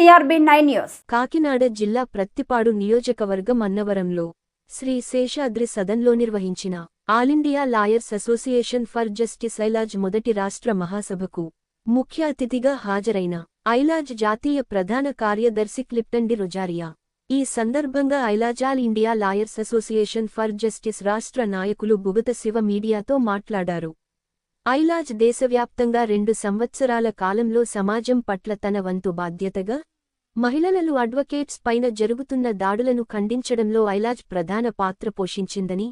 CRB nine news. Kakinada జిల్లా ప్రత్తిపాడు నియోజకవర్గం అన్నవరంలో శ్రీ శేషాద్రి సదన్లో నిర్వహించిన all India lawyers association for justice AILAJ మొదటి రాష్ట్ర మహాసభకు ముఖ్య అతిథిగా హాజరైన ఐలాజ్ జాతీయ ప్రధాన కార్యదర్శి క్లిప్టన్ డి రొజారియా. ఈ సందర్భంగా AILAJ all India lawyers association for justice రాష్ట్ర నాయకులు బుగత శివ మీడియాతో మాట్లాడారు. ఐలాజ్ దేశవ్యాప్తంగా రెండు సంవత్సరాల కాలంలో సమాజం పట్ల తన వంతు బాధ్యతగా మహిళలను అడ్వకేట్స్ పైన జరుగుతున్న దాడులను ఖండించడంలో ఐలాజ్ ప్రధాన పాత్ర పోషించిందని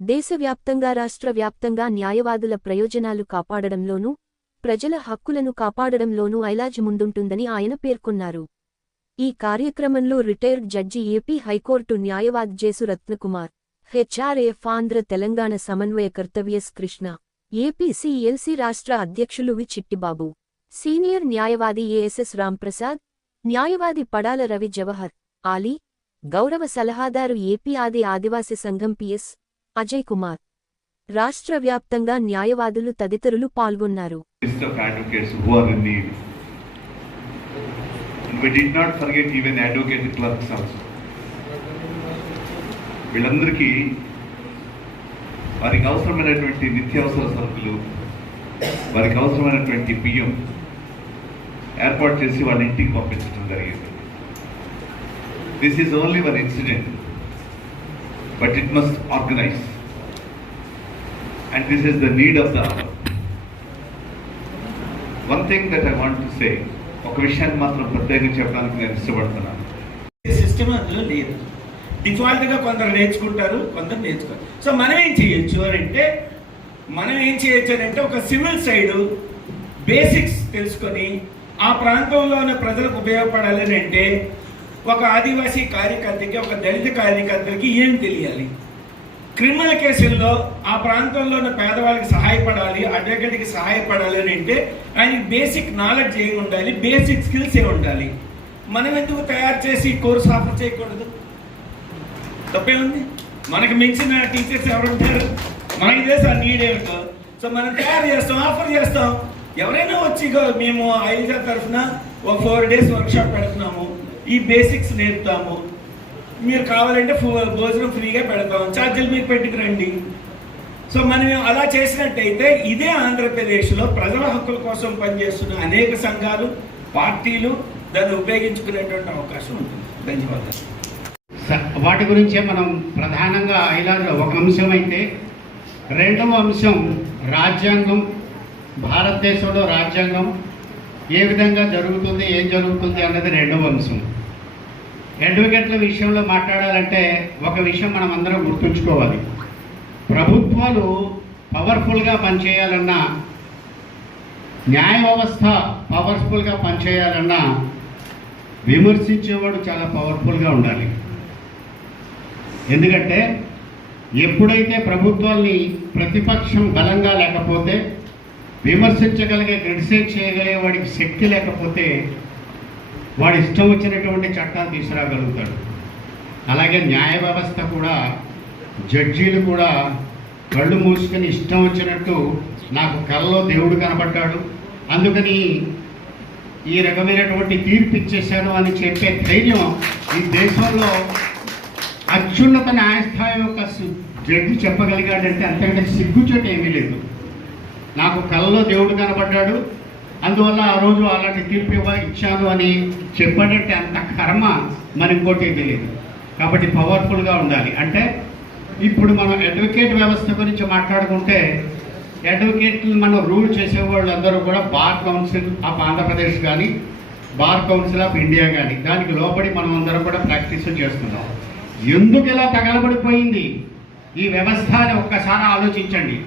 దేశవ్యాప్తంగా రాష్ట్ర వ్యాప్తంగా న్యాయవాదుల ప్రయోజనాలు కాపాడడంలోనూ ప్రజల హక్కులను కాపాడడంలోనూ ఐలాజ్ ముందుంటుందని ఆయన పేర్కొన్నారు. ఈ కార్యక్రమంలో retired judge AP high court న్యాయవాద్ Jesu Ratnakumar HRF Andhra Telangana సమన్వయకర్త విఎస్ కృష్ణ ఏపీసీఎల్సీ రాష్ట్ర అధ్యక్షులు వి చిట్టిబాబు సీనియర్ న్యాయవాది ఏఎస్ఎస్ రాంప్రసాద్ న్యాయవాది పడాల రవి జవహర్ ఆలీ గౌరవ సలహాదారు ఏపీ ఆది ఆదివాసి సంఘం పిఎస్ అజయ్ కుమార్. రాష్ట్ర వ్యాప్తంగా న్యాయవాదులు తదితరులు పాల్గొన్నారు. వీళ్ళందరికీ వారికి అవసరమైనటువంటి నిత్యావసర సరుకులు వారికి అవసరమైనటువంటి బియ్యం ఏర్పాటు చేసి వాళ్ళ ఇంటికి పంపించడం జరిగింది. This is only one incident but it must organise and this is the need of the one thing that I want to say ఒక విషయాన్ని మాత్రం ప్రత్యేకంగా చెప్పడానికి నేను ఇష్టపడుతున్నాను. సిస్టమ్ అందులో లేదు. డిఫాల్ట్గా కొందరు నేర్చుకుంటారు కొందరు నేర్చుకోరు. సో మనం ఏం చేయొచ్చు అని అంటే మనం ఏం చేయొచ్చు అని అంటే ఒక సివిల్ సైడ్ బేసిక్స్ తెలుసుకొని ఆ ప్రాంతంలో ఉన్న ప్రజలకు ఉపయోగపడాలని అంటే ఒక ఆదివాసీ కార్యకర్తకి ఒక దళిత కార్యకర్తకి ఏం తెలియాలి? క్రిమినల్ కేసుల్లో ఆ ప్రాంతంలో ఉన్న పేదవాళ్ళకి సహాయపడాలి అడ్వకేట్కి సహాయపడాలి అని అంటే ఆయనకి బేసిక్ నాలెడ్జ్ ఏమి ఉండాలి బేసిక్ స్కిల్స్ ఏ ఉండాలి? మనం ఎందుకు తయారు చేసి కోర్స్ ఆఫర్ చేయకూడదు? తప్పే ఉంది మనకు మించిన టీచర్స్ ఎవరు ఉంటారు మనకి తెలుసు ఆ నీడ్ ఏమిటో సో మనం తయారు చేస్తాం ఆఫర్ చేస్తాం. ఎవరైనా వచ్చి మేము ఐదు తరఫున ఒక ఫోర్ డేస్ వర్క్షాప్ పెడుతున్నాము ఈ బేసిక్స్ నేర్పుతాము. మీరు కావాలంటే ఫు- భోజనం ఫ్రీగా పెడతాము. ఛార్జీలు మీకు పెట్టుకురండి సో మనం అలా చేసినట్టయితే ఇదే ఆంధ్రప్రదేశ్లో ప్రజల హక్కుల కోసం పనిచేస్తున్న అనేక సంఘాలు పార్టీలు దాన్ని ఉపయోగించుకునేటువంటి అవకాశం ఉంటుంది. ధన్యవాదాలు. స- వాటి గురించే మనం ప్రధానంగా ఐలాలో ఒక అంశం అయితే రెండవ అంశం రాజ్యాంగం భారతదేశంలో రాజ్యాంగం ఏ విధంగా జరుగుతుంది ఏం జరుగుతుంది అన్నది రెండవ అంశం అడ్వకేట్ల విషయంలో మాట్లాడాలంటే ఒక విషయం మనం అందరం గుర్తుంచుకోవాలి. ప్రభుత్వాలు పవర్ఫుల్గా పనిచేయాలన్నా న్యాయ వ్యవస్థ పవర్ఫుల్గా పనిచేయాలన్నా విమర్శించేవాడు చాలా పవర్ఫుల్గా ఉండాలి. ఎందుకంటే ఎప్పుడైతే ప్రభుత్వాన్ని ప్రతిపక్షం బలంగా లేకపోతే విమర్శించగలిగే క్రిటిసైజ్ చేయగలిగే వాడికి శక్తి లేకపోతే వాడు ఇష్టం వచ్చినటువంటి చట్టాలు తీసుకురాగలుగుతాడు. అలాగే న్యాయ వ్యవస్థ కూడా జడ్జీలు కూడా కళ్ళు మూసుకొని ఇష్టం వచ్చినట్టు నాకు కళ్ళలో దేవుడు కనబడ్డాడు అందుకని ఈ రకమైనటువంటి తీర్పు ఇచ్చేశాను అని చెప్పే ధైర్యం ఈ దేశంలో అత్యున్నత న్యాయస్థాయి యొక్క జడ్జి చెప్పగలిగాడంటే అంతకంటే సిగ్గుచోటు ఏమీ లేదు. నాకు కళ్ళలో దేవుడు కనబడ్డాడు. అందువల్ల ఆ రోజు అలాంటి తీర్పు ఇవ్వ ఇచ్చాను అని చెప్పాడంటే అంత కర్మ మరి ఇంకోటి తెలియదు కాబట్టి పవర్ఫుల్గా ఉండాలి. అంటే ఇప్పుడు మనం అడ్వకేట్ వ్యవస్థ గురించి మాట్లాడుకుంటే అడ్వకేట్లు మనం రూల్ చేసేవాళ్ళు అందరూ కూడా బార్ కౌన్సిల్ ఆఫ్ ఆంధ్రప్రదేశ్ కానీ బార్ కౌన్సిల్ ఆఫ్ ఇండియా కానీ దానికి లోబడి మనం అందరం కూడా ప్రాక్టీస్ చేస్తున్నాం. ఎందుకు ఇలా తగలబడిపోయింది? ఈ వ్యవస్థ అని ఒక్కసారి ఆలోచించండి.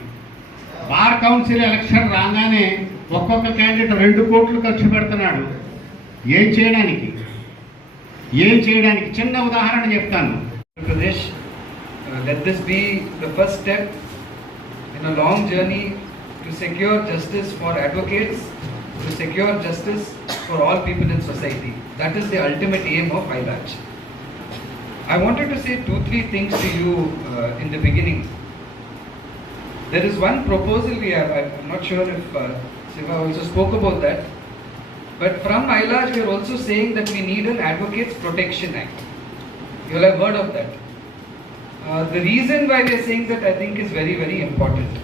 బార్ కౌన్సిల్ ఎలక్షన్ రాగానే ఒక్కొక్క క్యాండిడేట్ రెండు కోట్లు ఖర్చు పెడుతున్నాడు. ఏం చేయడానికి? ఏం చేయడానికి? చిన్న ఉదాహరణ చెప్తాను. Andhra Pradesh let this be the long journey to justice for advocates secure justice for all people in ultimate aim of I batch I wanted to say two three things to you in the beginning There is one proposal we have, I'm not sure if uh, Siva also spoke about that. But from ILAJ, we are also saying that we need an Advocates Protection Act. You will have heard of that. Uh, the reason why we are saying that I think is very, very important.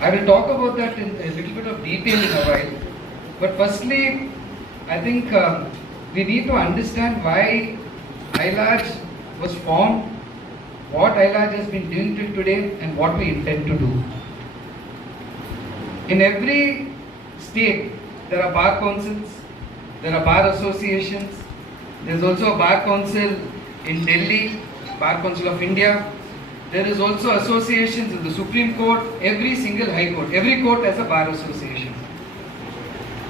I will talk about that in a little bit of detail in a while. But firstly, I think uh, we need to understand why ILAJ was formed, what ILAJ has been doing till today, and what we intend to do. In every state, there are bar councils, there are bar associations. There's also a bar council in Delhi, Bar Council of India. There is also associations in the Supreme Court, every single high court, every court has a bar association.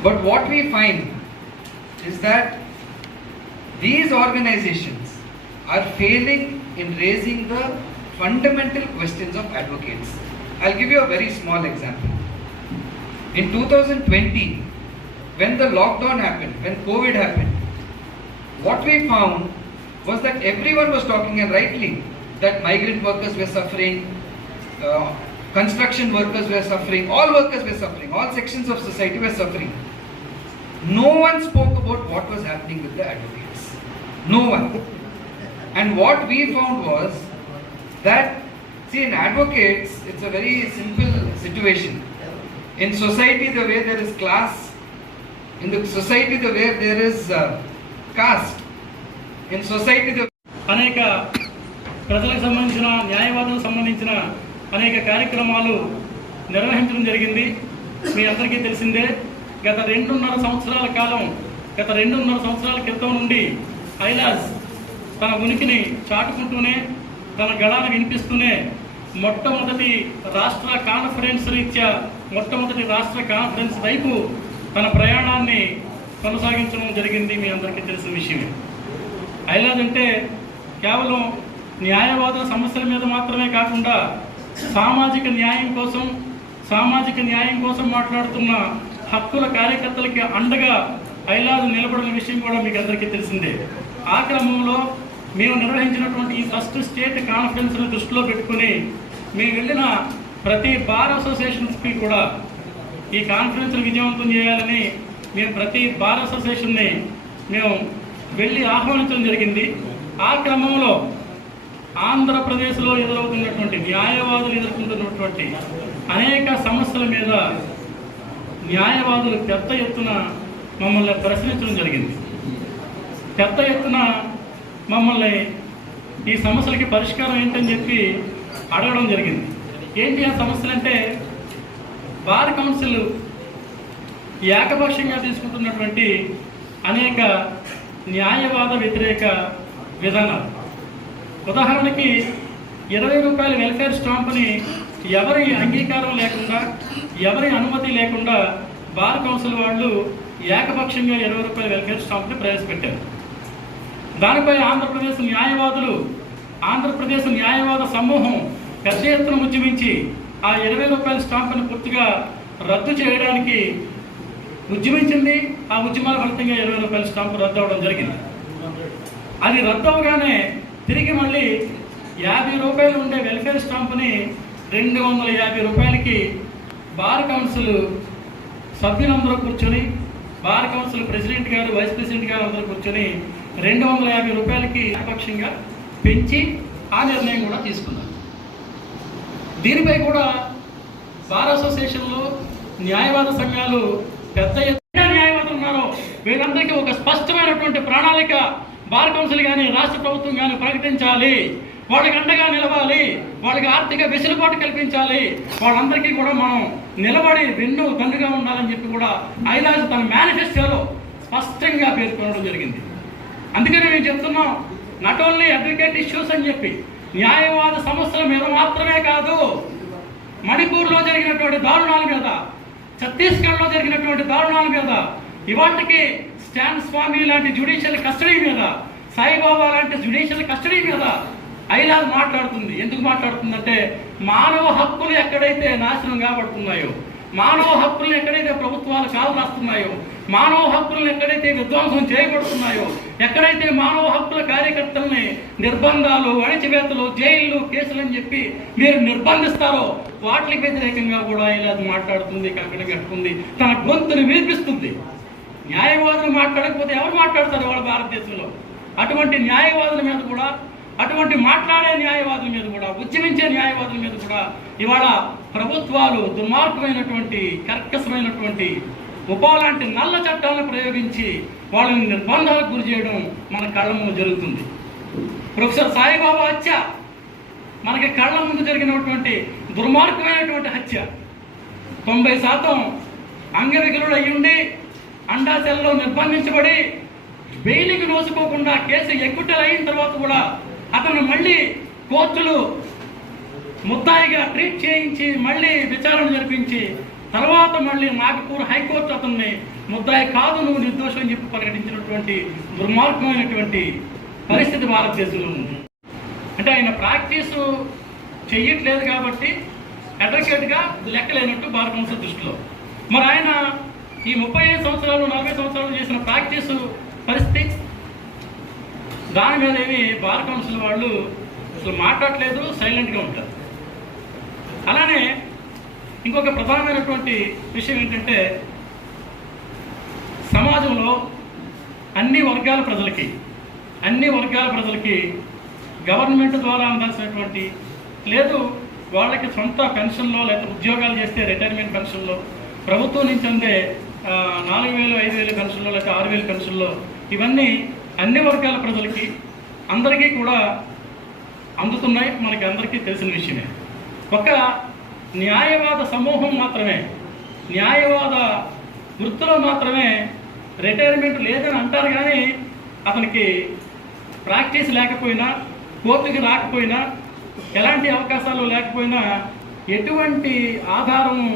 But what we find is that these organizations are failing in raising the fundamental questions of advocates. I'll give you a very small example. In 2020, when the lockdown happened, when COVID happened, what we found was that everyone was talking, and rightly, that migrant workers were suffering, uh, construction workers were suffering, all workers were suffering, all sections of society were suffering. No one spoke about what was happening with the advocates. No one. And what we found was that, see, in advocates, it's a very simple situation. In society, the way there is class, in the society, the way there is uh, caste, in society, the అనేక ప్రజలకు సంబంధించిన న్యాయవాదులకు సంబంధించిన అనేక కార్యక్రమాలు నిర్వహించడం జరిగింది మీ అందరికీ తెలిసిందే గత రెండున్నర సంవత్సరాల కాలం గత రెండున్నర సంవత్సరాల క్రితం నుండి ఐలాస్ తన ఉనికిని చాటుకుంటూనే తన గళాన్ని వినిపిస్తూనే మొట్టమొదటి రాష్ట్ర కాన్ఫరెన్స్ రీత్యా మొట్టమొదటి రాష్ట్ర కాన్ఫరెన్స్ వైపు తన ప్రయాణాన్ని కొనసాగించడం జరిగింది మీ అందరికీ తెలిసిన విషయమే. ఐలాజ్ అంటే కేవలం న్యాయవాద సమస్యల మీద మాత్రమే కాకుండా సామాజిక న్యాయం కోసం సామాజిక న్యాయం కోసం మాట్లాడుతున్న హక్కుల కార్యకర్తలకి అండగా ఐలాజ్ నిలబడిన విషయం కూడా మీకు అందరికీ తెలిసిందే. ఆ క్రమంలో మేము నిర్వహించినటువంటి ఈ ఫస్ట్ స్టేట్ కాన్ఫరెన్స్ను దృష్టిలో పెట్టుకుని మేము వెళ్ళిన ప్రతి బార్ అసోసియేషన్స్కి కూడా ఈ కాన్ఫరెన్స్ విజయవంతం చేయాలని మేము ప్రతి బార్ అసోసియేషన్ని మేము వెళ్ళి ఆహ్వానించడం జరిగింది. ఆ క్రమంలో ఆంధ్రప్రదేశ్లో ఎదురవుతున్నటువంటి న్యాయవాదులు ఎదుర్కొంటున్నటువంటి అనేక సమస్యల మీద న్యాయవాదులు పెద్ద ఎత్తున మమ్మల్ని ప్రశ్నించడం జరిగింది. పెద్ద ఎత్తున మమ్మల్ని ఈ సమస్యలకి పరిష్కారం ఏంటని చెప్పి అడగడం జరిగింది. ఏంటి ఆ సమస్యలు అంటే బార్ కౌన్సిల్ ఏకపక్షంగా తీసుకుంటున్నటువంటి అనేక న్యాయవాద వ్యతిరేక విధానాలు. ఉదాహరణకి ఇరవై రూపాయల వెల్ఫేర్ స్టాంపుని ఎవరి అంగీకారం లేకుండా ఎవరి అనుమతి లేకుండా బార్ కౌన్సిల్ వాళ్ళు ఏకపక్షంగా ఇరవై రూపాయల వెల్ఫేర్ స్టాంప్ని ప్రవేశపెట్టారు. దానిపై ఆంధ్రప్రదేశ్ న్యాయవాదులు ఆంధ్రప్రదేశ్ న్యాయవాద సమూహం పెద్ద ఎత్తున ఉద్యమించి ఆ ఇరవై రూపాయల స్టాంపును పూర్తిగా రద్దు చేయడానికి ఉద్యమించింది. ఆ ఉద్యమాల ఫలితంగా ఇరవై రూపాయల స్టాంపు రద్దు అవ్వడం జరిగింది. అది రద్దు అవగానే తిరిగి మళ్ళీ యాభై రూపాయలు ఉండే వెల్ఫేర్ స్టాంపుని రెండు వందల యాభై రూపాయలకి బార్ కౌన్సిల్ సభ్యులందరూ కూర్చొని బార్ కౌన్సిల్ ప్రెసిడెంట్ గారు వైస్ ప్రెసిడెంట్ గారు అందరూ కూర్చొని రెండు వందల యాభై రూపాయలకి ఏకపక్షంగా పెంచి ఆ నిర్ణయం కూడా తీసుకున్నారు. దీనిపై కూడా బార్ అసోసియేషన్లో న్యాయవాద సంఘాలు పెద్ద ఎత్తున న్యాయవాదులు ఉన్నారో. వీరందరికీ ఒక స్పష్టమైనటువంటి ప్రణాళిక బార్ కౌన్సిల్ కానీ రాష్ట్ర ప్రభుత్వం కానీ ప్రకటించాలి. వాళ్ళకి అండగా నిలవాలి. వాళ్ళకి ఆర్థిక వెసులుబాటు కల్పించాలి. వాళ్ళందరికీ కూడా మనం నిలబడి వెన్ను తండ్రిగా ఉండాలని చెప్పి కూడా ఐలాజ్ తన మేనిఫెస్టోలో స్పష్టంగా పేర్కొనడం జరిగింది. అందుకని మేము చెప్తున్నాం నాట్ ఓన్లీ అడ్వకేట్ ఇష్యూస్ అని చెప్పి న్యాయవాద సమస్యల మీద మాత్రమే కాదు మణిపూర్లో జరిగినటువంటి దారుణాల మీద ఛత్తీస్గఢ్లో జరిగినటువంటి దారుణాల మీద ఇవాటికి స్టాన్ స్వామి లాంటి జ్యుడిషియల్ కస్టడీ మీద సాయిబాబా లాంటి జ్యుడిషియల్ కస్టడీ మీద ఐలాజ్ మాట్లాడుతుంది. ఎందుకు మాట్లాడుతుందంటే మానవ హక్కులు ఎక్కడైతే నాశనం కాబడుతున్నాయో మానవ హక్కులను ఎక్కడైతే ప్రభుత్వాలు కాలు రాస్తున్నాయో మానవ హక్కులను ఎక్కడైతే విధ్వంసం చేయబడుతున్నాయో ఎక్కడైతే మానవ హక్కుల కార్యకర్తల్ని నిర్బంధాలు అణచివేతలు జైళ్ళు కేసులు అని చెప్పి మీరు నిర్బంధిస్తారో వాటికి వ్యతిరేకంగా కూడా ఇలా మాట్లాడుతుంది కంకణం కట్టుకుంది తన గొంతుని వినిపిస్తుంది. న్యాయవాదులు మాట్లాడకపోతే ఎవరు మాట్లాడతారు వాళ్ళ భారతదేశంలో? అటువంటి న్యాయవాదుల మీద కూడా అటువంటి మాట్లాడే న్యాయవాదుల మీద కూడా ఉద్యమించే న్యాయవాదుల మీద కూడా ఇవాళ ప్రభుత్వాలు దుర్మార్గమైనటువంటి కర్కశమైనటువంటి ఉపా లాంటి నల్ల చట్టాలను ప్రయోగించి వాళ్ళని నిర్బంధాలకు గురి చేయడం మన కళ్ళ ముందు జరుగుతుంది. ప్రొఫెసర్ సాయిబాబా హత్య మనకి కళ్ళ ముందు జరిగినటువంటి దుర్మార్గమైనటువంటి హత్య. తొంభై శాతం అంగవికలుడు అయ్యుండి అండాశల్లో నిర్బంధించబడి బెయిలింగ్ నోసుకోకుండా కేసు ఎక్కుటలు అయిన తర్వాత కూడా అతను మళ్ళీ కోర్టులు ముద్దాయిగా ట్రీట్ చేయించి మళ్ళీ విచారణ జరిపించి తర్వాత మళ్ళీ నాగపూర్ హైకోర్టు అతన్ని ముద్దాయి కాదు నువ్వు నిర్దోషం చెప్పి ప్రకటించినటువంటి దుర్మార్గమైనటువంటి పరిస్థితి భారతదేశంలో ఉంది. అంటే ఆయన ప్రాక్టీస్ చెయ్యట్లేదు కాబట్టి అడ్వకేట్గా లెక్కలేనట్టు భారత కౌన్సిల్ దృష్టిలో. మరి ఆయన ఈ ముప్పై ఐదు సంవత్సరాలు నలభై సంవత్సరాలు చేసిన ప్రాక్టీస్ పరిస్థితి? దాని మీద ఏమి బార్ కౌన్సిల్ వాళ్ళు అసలు మాట్లాడలేదు సైలెంట్గా ఉంటారు. అలానే ఇంకొక ప్రధానమైనటువంటి విషయం ఏంటంటే సమాజంలో అన్ని వర్గాల ప్రజలకి అన్ని వర్గాల ప్రజలకి గవర్నమెంట్ ద్వారా అందాల్సినటువంటి లేదు వాళ్ళకి సొంత పెన్షన్లో లేదా ఉద్యోగాలు చేస్తే రిటైర్మెంట్ పెన్షన్లో ప్రభుత్వం నుంచి అందే నాలుగు వేలు ఐదు వేలు పెన్షన్లో లేకపోతే ఆరు వేలు పెన్షన్లో ఇవన్నీ అన్ని వర్గాల ప్రజలకి అందరికీ కూడా అందుతున్నాయి. మనకి అందరికీ తెలిసిన విషయమే. ఒక న్యాయవాద సమూహం మాత్రమే న్యాయవాద వృత్తిలో మాత్రమే రిటైర్మెంట్ లేదని అంటారు కానీ అతనికి ప్రాక్టీస్ లేకపోయినా కోర్టుకి రాకపోయినా ఎలాంటి అవకాశాలు లేకపోయినా ఎటువంటి ఆధారము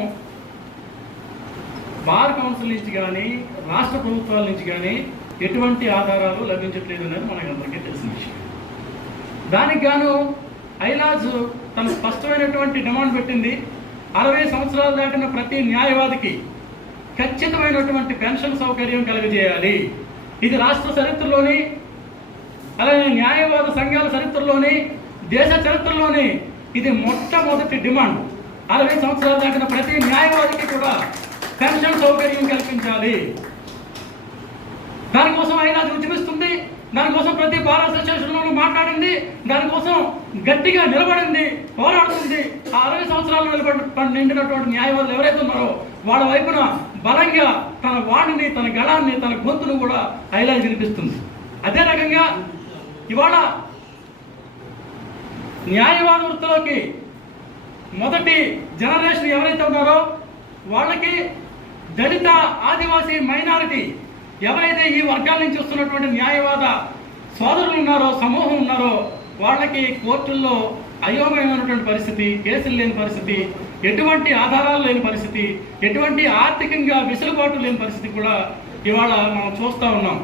బార్ కౌన్సిల్ నుంచి కానీ రాష్ట్ర ప్రభుత్వాల నుంచి కానీ ఎటువంటి ఆధారాలు లభించట్లేదు అనేది మనకు అందరికీ తెలిసిన విషయం. దానికి గాను ఐలాజ్ తన స్పష్టమైనటువంటి డిమాండ్ పెట్టింది. అరవై సంవత్సరాలు దాటిన ప్రతి న్యాయవాదికి ఖచ్చితమైనటువంటి పెన్షన్ సౌకర్యం కలుగజేయాలి. ఇది రాష్ట్ర చరిత్రలోని అలాగే న్యాయవాద సంఘాల చరిత్రలోని దేశ చరిత్రలోని ఇది మొట్టమొదటి డిమాండ్. అరవై సంవత్సరాలు దాటిన ప్రతి న్యాయవాదికి కూడా పెన్షన్ సౌకర్యం కల్పించాలి. దానికోసం అయినా అది ఉద్యమిస్తుంది. దానికోసం ప్రతి బార్ అసోసియేషన్లో మాట్లాడింది దానికోసం గట్టిగా నిలబడింది పోరాడుతుంది. ఆ అరవై సంవత్సరాలు నిలబడి నిండినటువంటి న్యాయవాదులు ఎవరైతే ఉన్నారో వాళ్ళ వైపున బలంగా తన వాణిని తన గళాన్ని తన గొంతును కూడా ఐలా వినిపిస్తుంది. అదే రకంగా ఇవాళ న్యాయవాద వృత్తిలోకి మొదటి జనరేషన్ ఎవరైతే ఉన్నారో వాళ్ళకి దళిత ఆదివాసీ మైనారిటీ ఎవరైతే ఈ వర్గాల నుంచి వస్తున్నటువంటి న్యాయవాద సోదరులు ఉన్నారో సమూహం ఉన్నారో వాళ్ళకి కోర్టుల్లో అయోమయమైనటువంటి పరిస్థితి కేసులు లేని పరిస్థితి ఎటువంటి ఆధారాలు లేని పరిస్థితి ఎటువంటి ఆర్థికంగా వెసులుబాటు లేని పరిస్థితి కూడా ఇవాళ మనం చూస్తూ ఉన్నాం.